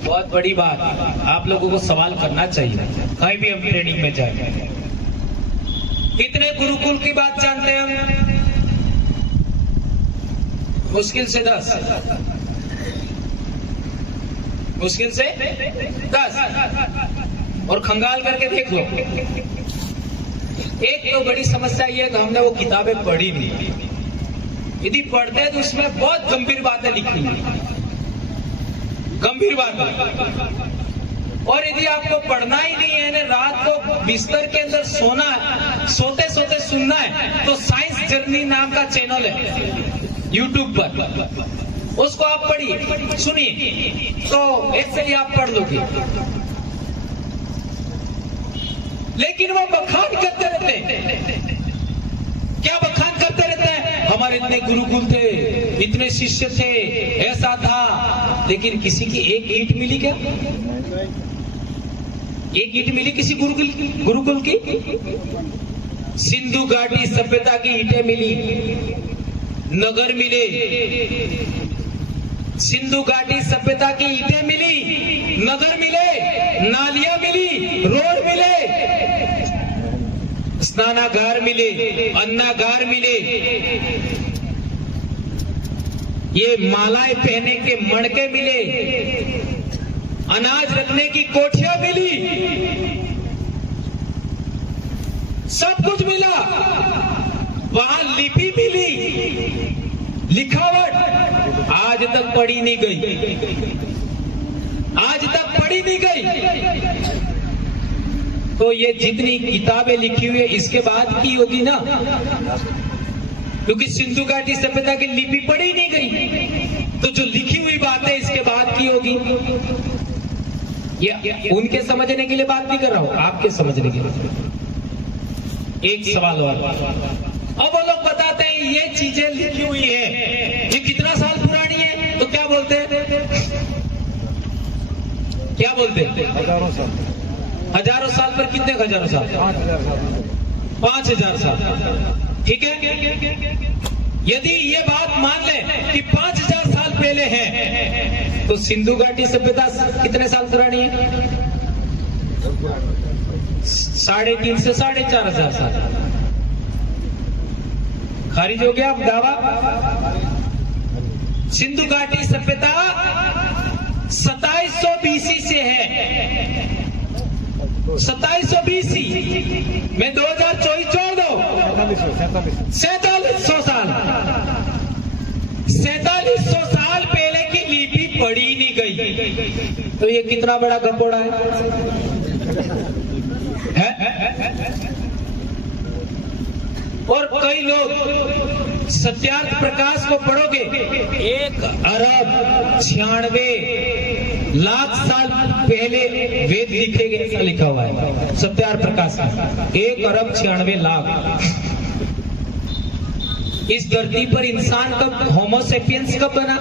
बहुत बड़ी बात, आप लोगों को सवाल करना चाहिए कहीं भी हम ट्रेनिंग में जाए। कितने गुरुकुल की बात जानते हैं हम? मुश्किल से 10, मुश्किल से 10। और खंगाल करके देख लो। एक तो बड़ी समस्या ये है कि हमने वो किताबें पढ़ी नहीं। यदि पढ़ते हैं तो उसमें बहुत गंभीर बातें लिखी हैं, गंभीर बातें। और यदि आपको पढ़ना ही नहीं है ना, रात को बिस्तर के अंदर सोना है, सोते सोते सुनना है, तो साइंस जर्नी नाम का चैनल है यूट्यूब पर, उसको आप पढ़िए, सुनिए, तो एक्चुअली आप पढ़ लोगे। लेकिन वो बखान करते रहते हैं। क्या बखान करते रहते हैं? हमारे इतने गुरुकुल थे, इतने शिष्य थे, ऐसा था। लेकिन किसी की एक ईंट मिली क्या? एक ईंट मिली किसी गुरुकुल की? सिंधु घाटी सभ्यता की ईंटें मिली, नगर मिले। सिंधु घाटी सभ्यता की ईंटें मिली, नगर मिले, नालियां मिली, रोड मिले, स्नानागार मिले, अन्नागार मिले, ये मालाएं पहने के मणके मिले, अनाज रखने की कोठियां मिली, सब कुछ मिला। वहां लिपि मिली, लिखावट आज तक पढ़ी नहीं गई, आज तक पढ़ी नहीं गई। तो ये जितनी किताबें लिखी हुई है इसके बाद की होगी ना, क्योंकि सिंधु घाटी सभ्यता की लिपि पढ़ी नहीं गई, तो जो लिखी हुई बात है इसके बाद की होगी। ये उनके समझने के लिए बात नहीं कर रहा हूं, आपके समझने के लिए। एक सवाल और, अब वो लोग बताते हैं ये चीजें लिखी हुई है, ये कितना साल पुरानी है, तो क्या बोलते हैं? क्या बोलते हैं? हजारों साल। हजारों साल पर कितने हजारों साल? 5000 साल। ठीक है। यदि ये बात मान ले कि 5000 साल पहले है, तो सिंधु घाटी सभ्यता कितने साल पुरानी है? 3.5 से 4.5 साल। खारिज हो गया अब दावा। सिंधु घाटी सभ्यता 2700 BC से है। 2700 BC में 2024 छोड़ दो, 4700 साल, 4700 साल पहले की लिपि पढ़ी नहीं गई। तो ये कितना बड़ा गपोड़ा है? और कई लोग सत्यार्थ प्रकाश को पढ़ोगे, 1 अरब 96 लाख साल पहले वेद लिखे गए, ऐसा लिखा हुआ है सत्यार्थ प्रकाश में। 1 अरब 96 लाख। इस धरती पर इंसान कब, होमोसेपियंस कब बना?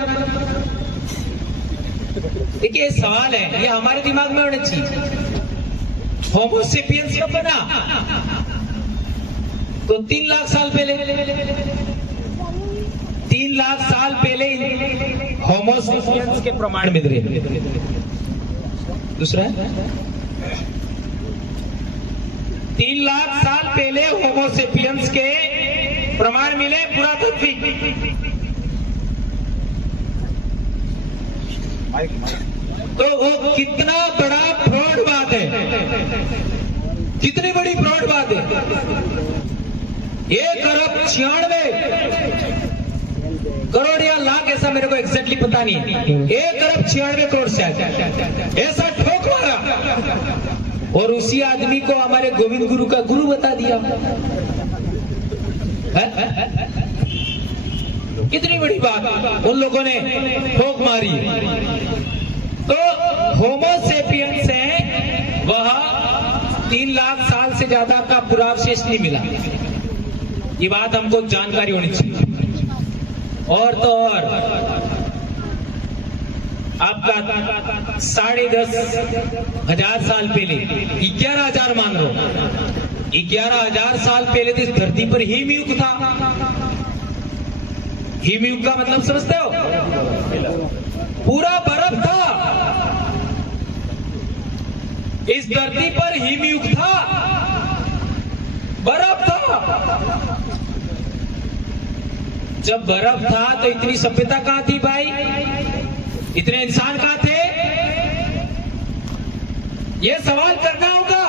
देखिए सवाल है, ये हमारे दिमाग में होना चाहिए। होमोसेपियंस कब बना? तो 3 लाख साल पहले, 3 लाख साल पहले होमोसेपियंस के प्रमाण मिल रहे हैं। दूसरा है 3 लाख साल पहले होमोसेपियंस के प्रमाण मिले पुरातत्विक। तो वो कितना बड़ा फ्रॉड बात है, कितनी बड़ी फ्रॉड बात है। 1 अरब 96 करोड़ या लाख, ऐसा मेरे को एग्जैक्टली पता नहीं है, 1 अरब 96 करोड़ से ऐसा ठोक मारा, और उसी आदमी को हमारे गोविंद गुरु का गुरु बता दिया। कितनी बड़ी बात उन लोगों ने ठोक मारी। तो होमोसेपियंस है वह 3 लाख साल से ज्यादा का पुरावशेष नहीं मिला। ये बात हमको जानकारी होनी चाहिए। और तो और आपका 10,500 साल पहले 11,000 मान लो, 11,000 साल पहले तो इस धरती पर हिमयुग था। हिमयुग का मतलब समझते हो? पूरा बर्फ था इस धरती पर, हिमयुग था, बर्फ था। जब बर्फ था तो इतनी सभ्यता कहां थी भाई, इतने इंसान कहां थे? ये सवाल करना होगा।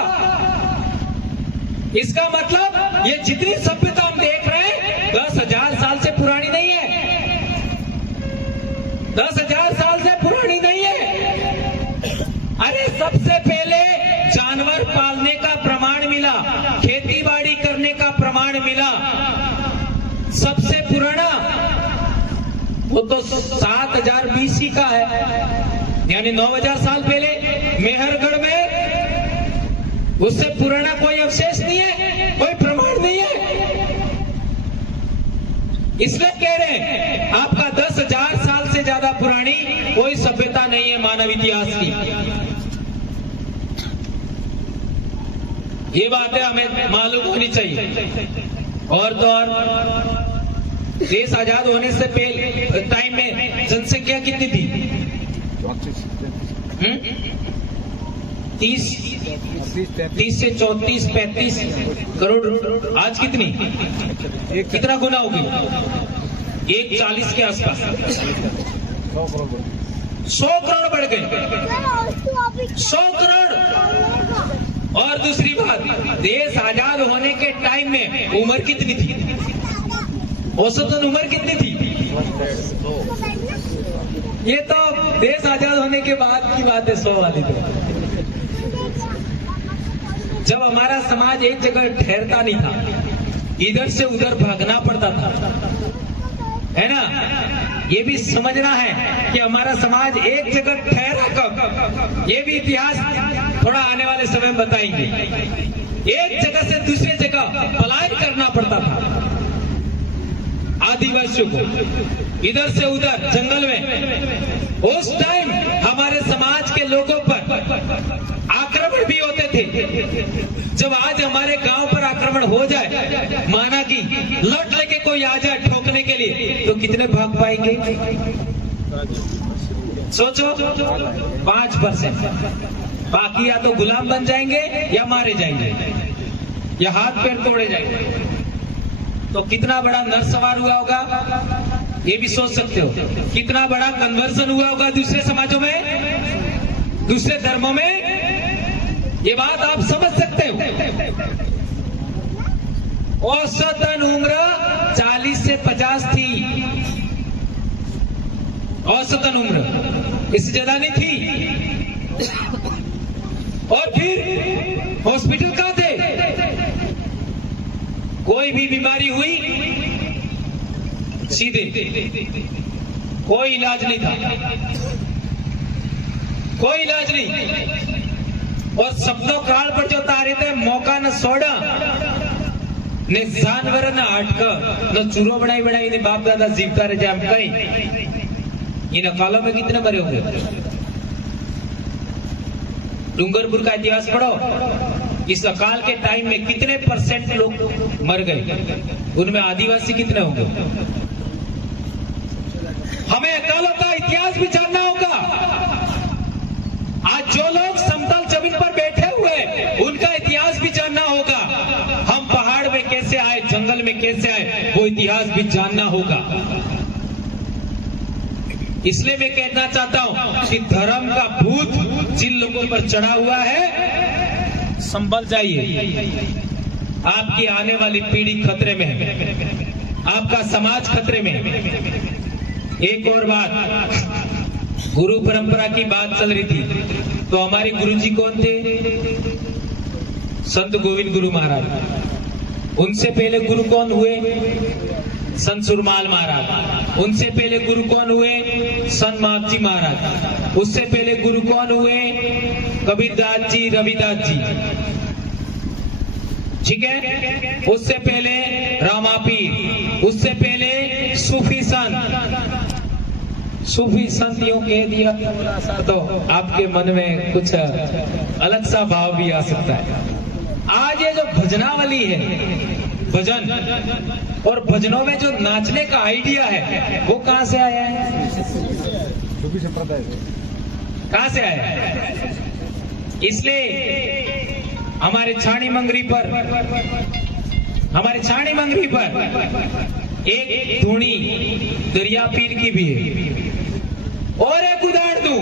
इसका मतलब ये जितनी सभ्यता हम देख रहे हैं 10,000 साल से पुरानी नहीं है, 10,000 साल से पुरानी नहीं है। अरे सबसे पहले जानवर पालने का प्रमाण मिला, खेती बाड़ी करने का प्रमाण मिला। सबसे पुराना वो तो 7,000 BC का है, यानी 9,000 साल पहले मेहरगढ़ में। उससे पुराना कोई अवशेष नहीं है, कोई प्रमाण नहीं है। इसलिए कह रहे हैं आपका 10,000 साल से ज्यादा पुरानी कोई सभ्यता नहीं है मानव इतिहास की। ये बातें हमें मालूम होनी चाहिए। और तो और देश आजाद होने से पहले टाइम में जनसंख्या कितनी थी? 30 से 34, 35 करोड़। आज कितनी, कितना गुना होगी? 140 के आसपास, 100 करोड़ बढ़ गए, 100 करोड़। और दूसरी बात, देश आजाद होने के टाइम में उम्र कितनी थी? औसतन उम्र कितनी थी? ये तो देश आजाद होने के बाद की बात है, 100 वाली। तो जब हमारा समाज एक जगह ठहरता नहीं था, इधर से उधर भागना पड़ता था, है ना? ये भी समझना है कि हमारा समाज एक जगह ठहरा कब, ये भी इतिहास थोड़ा आने वाले समय में बताएंगे। एक जगह से दूसरी जगह पलायन करना पड़ता था आदिवासियों को, इधर से उधर जंगल में। उस टाइम हमारे समाज के लोगों पर आक्रमण भी होते थे। जब आज हमारे गांव पर आक्रमण हो जाए, माना कि लौट लेके कोई आ जाए ठोकने के लिए, तो कितने भाग पाएंगे? सोचो, 5%। बाकी या तो गुलाम बन जाएंगे, या मारे जाएंगे, या हाथ पैर तोड़े जाएंगे। तो कितना बड़ा नरसंहार हुआ होगा, ये भी सोच सकते हो। कितना बड़ा कन्वर्जन हुआ होगा दूसरे समाजों में, दूसरे धर्मों में। ये बात आप समझ सकते हो। औसतन उम्र 40 से 50 थी, औसतन उम्र, इससे ज्यादा नहीं थी। और फिर हॉस्पिटल कहां थे? कोई भी बीमारी हुई सीधे, कोई इलाज नहीं था, कोई इलाज नहीं। और शब्दों काल पर जो तारे थे, मौका न सोड़ा ने जानवर न हटक न चूरो बनाई बनाई ने बाप दादा जीवता रहे जाम कहीं। इन अकालों में कितने मरे होंगे? डूंगरपुर का इतिहास पढ़ो, इस अकाल के टाइम में कितने % लोग मर गए, उनमें आदिवासी कितने होंगे? हमें अकालों का इतिहास भी जानना होगा। आज जो लोग समतल जमीन पर बैठे हुए, उनका इतिहास भी जानना होगा। भी जानना होगा। इसलिए मैं कहना चाहता हूं कि धर्म का भूत जिन लोगों पर चढ़ा हुआ है, संभल जाइए। आपकी आने वाली पीढ़ी खतरे में है, आपका समाज खतरे में है। एक और बात, गुरु परंपरा की बात चल रही थी, तो हमारे गुरुजी कौन थे? संत गोविंद गुरु महाराज। उनसे पहले गुरु कौन हुए? संत सुरमाल महाराज। उनसे पहले गुरु कौन हुए? संत मागजी महाराज। उससे पहले गुरु कौन हुए? कबीरदास जी, रविदास जी, ठीक है। उससे पहले रामापीर, उससे पहले सूफी संत। सूफी संत यूं कह दिया तो आपके मन में कुछ अलग सा भाव भी आ सकता है। आज ये जो भजनावली है, भजन और भजनों में जो नाचने का आइडिया है, वो कहां से आया है? कहां से आया है? इसलिए हमारे छाणी मंगरी पर एक धूनी दरिया पीर की भी है। और एक उदाहरण दूं,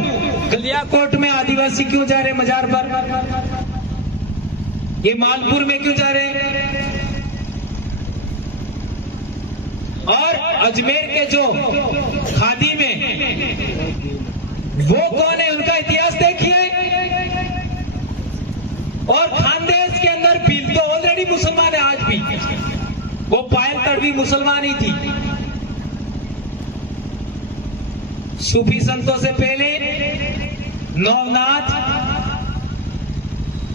गलियाकोट में आदिवासी क्यों जा रहे मजार पर? ये मालपुर में क्यों जा रहे हैं? और अजमेर के जो खादी में वो कौन है, उनका इतिहास देखिए। और खानदेश के अंदर भील तो ऑलरेडी मुसलमान है, आज भी वो पायल तड़वी मुसलमान ही थी। सूफी संतों से पहले नवनाथ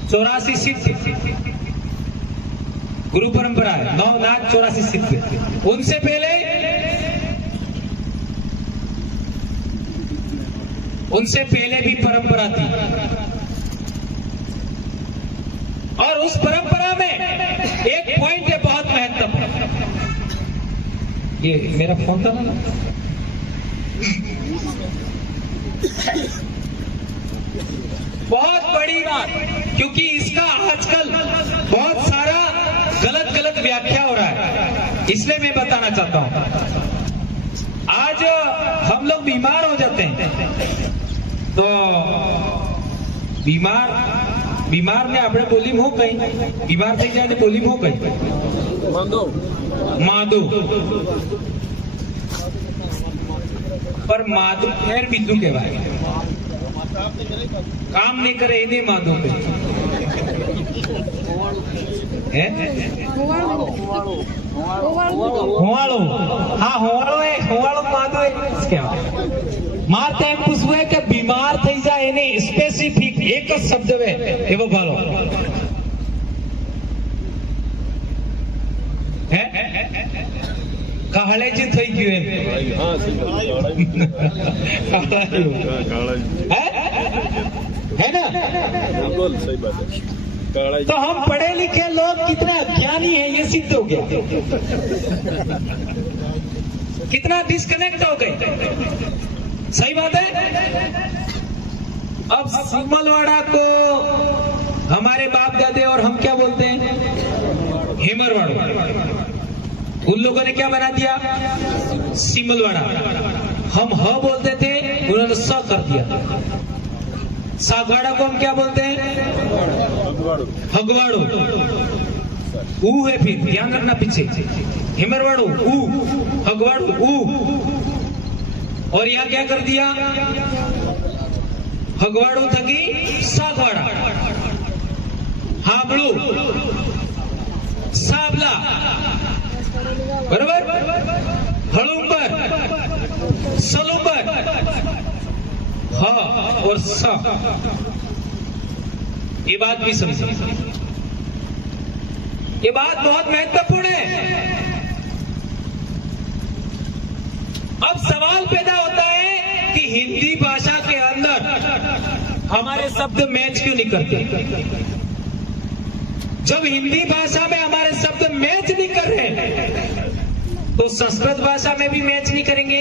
84 सिद्ध गुरु परंपरा है, नवनाथ 84 सिद्ध। उनसे पहले भी परंपरा थी। और उस परंपरा में एक पॉइंट है बहुत महत्वपूर्ण। ये मेरा फोन था ना, बहुत बड़ी बात, क्योंकि इसका आजकल बहुत सारा गलत व्याख्या हो रहा है, इसलिए मैं बताना चाहता हूं। आज हम लोग बीमार हो जाते हैं, तो बीमार ने આપણે બોલી હો કઈ બીમાર થઈ જાય બોલી હો કઈ માદુ पर माधु फेर बिंदु कहवाय, काम नहीं करे એને माधु पे है હોવાળો। हाँ હોવાળો है, હોવાળો माधु है कहवाय। मारते एम पूछવું है कि बीमार થઈ જાય એને સ્પેસિફિક એક જ શબ્દ है એવો ભાલો है કાળેજી થઈ ગયું એમ है ना? बोल सही बात है। तो हम पढ़े लिखे लोग कितना अज्ञानी है ये सिद्ध हो गया, कितना डिस्कनेक्ट हो गए। सही बात है। अब सिमलवाड़ा को हमारे बाप दादे और हम क्या बोलते हैं? हेमरवाड़ा। उन लोगों ने क्या बना दिया? सिमलवाड़ा। हम ह बोलते थे, उन्होंने स कर दिया। सागवाड़ा को हम क्या बोलते हैं? हगवाड़ो। ऊ है, फिर ध्यान रखना पीछे, हेमरवाड़ो ऊ, हगवाड़ो ऊ। और यहाँ क्या कर दिया? हगवाड़ो थकी सागवाड़ा, हाबड़ू, साबला, बराबर, हड़ुंबर, सलुंबर, ह और स। ये बात भी समझिए, ये बात बहुत महत्वपूर्ण है। अब सवाल पैदा होता है कि हिंदी भाषा के अंदर हमारे शब्द मैच क्यों नहीं करते? जब हिंदी भाषा में हमारे शब्द मैच नहीं कर रहे तो संस्कृत भाषा में भी मैच नहीं करेंगे।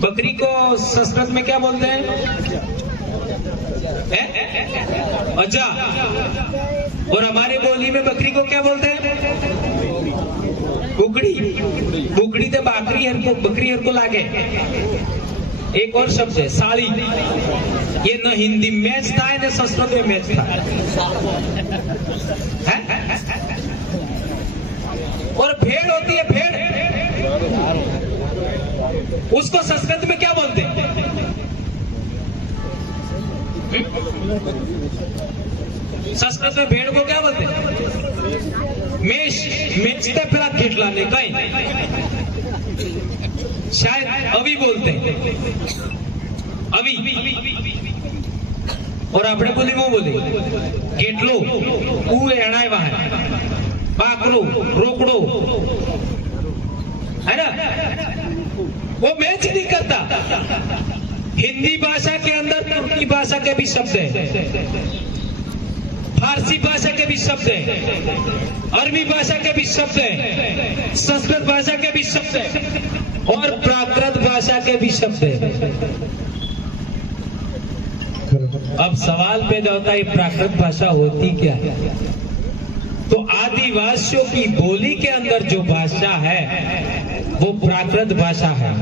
बकरी को संस्कृत में क्या बोलते हैं? अजा। और हमारी बोली में बकरी को क्या बोलते हैं? कुकड़ी कुकड़ी तो बकरी हर को लागे। एक और शब्द है साड़ी, ये न हिंदी मैच था न संस्कृत में मैच था है? और भेड़ होती है, भेड़ उसको संस्कृत में क्या बोलते हैं? संस्कृत में भेड़ को क्या बोलते हैं? मेष। मेचते फिर घेटलाने का शायद अभी बोलते हैं, अभी। और अपने बोली वो बोले घेटलो एणाय वहां बाकरो रोकड़ो है ना, वो मैच नहीं करता। हिंदी भाषा के अंदर तुर्की भाषा के भी शब्द है, फारसी भाषा के भी शब्द है, अरबी भाषा के भी शब्द है, संस्कृत भाषा के भी शब्द है और प्राकृत भाषा के भी शब्द है। अब सवाल पैदा होता है प्राकृत भाषा होती क्या है? तो आदिवासियों की बोली के अंदर जो भाषा है वो प्राकृत भाषा है।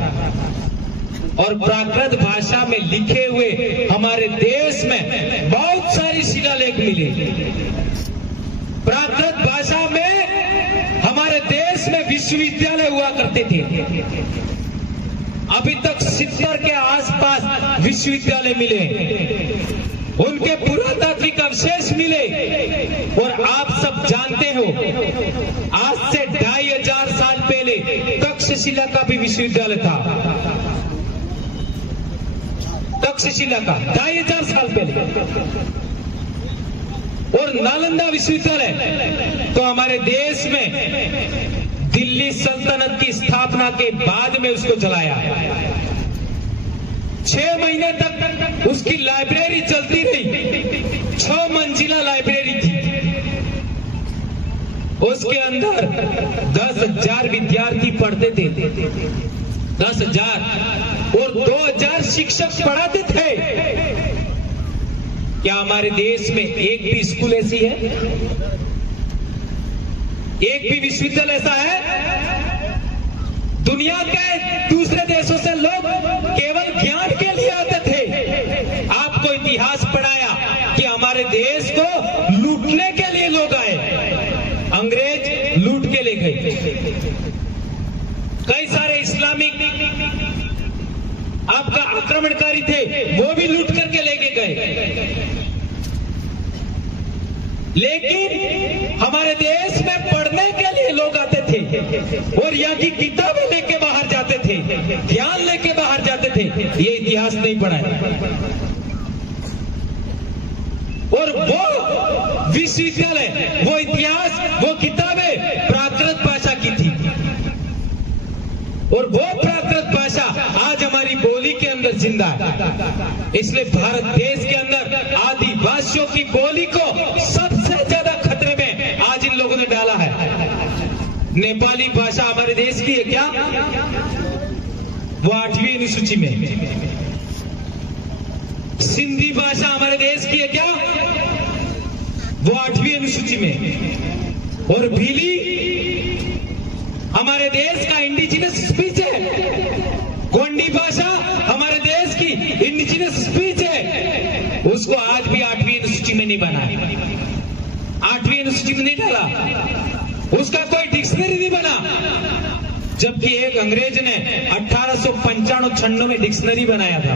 और प्राकृत भाषा में लिखे हुए हमारे देश में बहुत सारी शिलालेख मिले। प्राकृत भाषा में हमारे देश में विश्वविद्यालय हुआ करते थे। अभी तक 70 के आसपास विश्वविद्यालय मिले, उनके पुरातात्विक अवशेष मिले। और आप सब जानते हो आज से 2500 साल पहले तक्षशिला का भी विश्वविद्यालय था। तक्षशिला का 2500 साल पहले। और नालंदा विश्वविद्यालय तो हमारे देश में दिल्ली सल्तनत की स्थापना के बाद में उसको चलाया। 6 महीने तक उसकी लाइब्रेरी चलती रही। 6 मंजिला लाइब्रेरी थी। उसके अंदर 10,000 विद्यार्थी पढ़ते थे, 10,000 और 2,000 शिक्षक पढ़ाते थे। क्या हमारे देश में एक भी स्कूल ऐसी है? एक भी विश्वविद्यालय ऐसा है? दुनिया के दूसरे देशों से लोग केवल ज्ञान के लिए आते थे। आपको इतिहास पढ़ाया कि हमारे देश को लूटने के लिए लोग आए, अंग्रेज लूट के ले गए। कई सारे इस्लामिक आपका आक्रमणकारी थे, वो भी लूट करके लेके गए। लेकिन हमारे देश में पढ़ने के लिए लोग आते थे और यहाँ की किताबें लेके बाहर जाते थे, ज्ञान लेके बाहर जाते थे। ये इतिहास नहीं पढ़ा है। और वो विश्वविद्यालय, वो इतिहास, वो किताबें प्राकृत भाषा की थी। और वो प्राकृत भाषा आज हमारी बोली के अंदर जिंदा है। इसलिए भारत देश के अंदर आदिवासियों की बोली को सबसे ज्यादा खतरे में आज इन लोगों ने डाला है। नेपाली भाषा हमारे देश की है क्या? वो 8वीं अनुसूची में। सिंधी भाषा हमारे देश की है क्या? वो 8वीं अनुसूची में। और भीली हमारे देश का इंडिजिनस स्पीच है। गोंडी भाषा हमारे देश की इंडिजिनस स्पीच है। उसको आज भी 8वीं अनुसूची में नहीं बना, 8वीं अनुसूची में नहीं डाला, उसका कोई डिक्शनरी नहीं बना। जबकि एक अंग्रेज ने 1895-96 में डिक्शनरी बनाया था,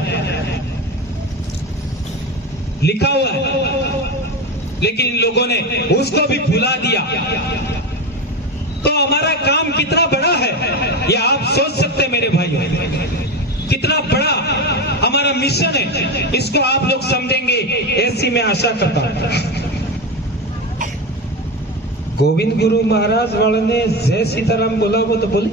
लिखा हुआ है। लेकिन इन लोगों ने उसको भी भुला दिया। तो हमारा काम कितना बड़ा है ये आप सोच सकते हैं मेरे भाइयों, कितना बड़ा हमारा मिशन है। इसको आप लोग समझेंगे ऐसी मैं आशा करता हूं। गोविंद गुरु महाराज वाले ने जय सीताराम बोला, वो तो बोले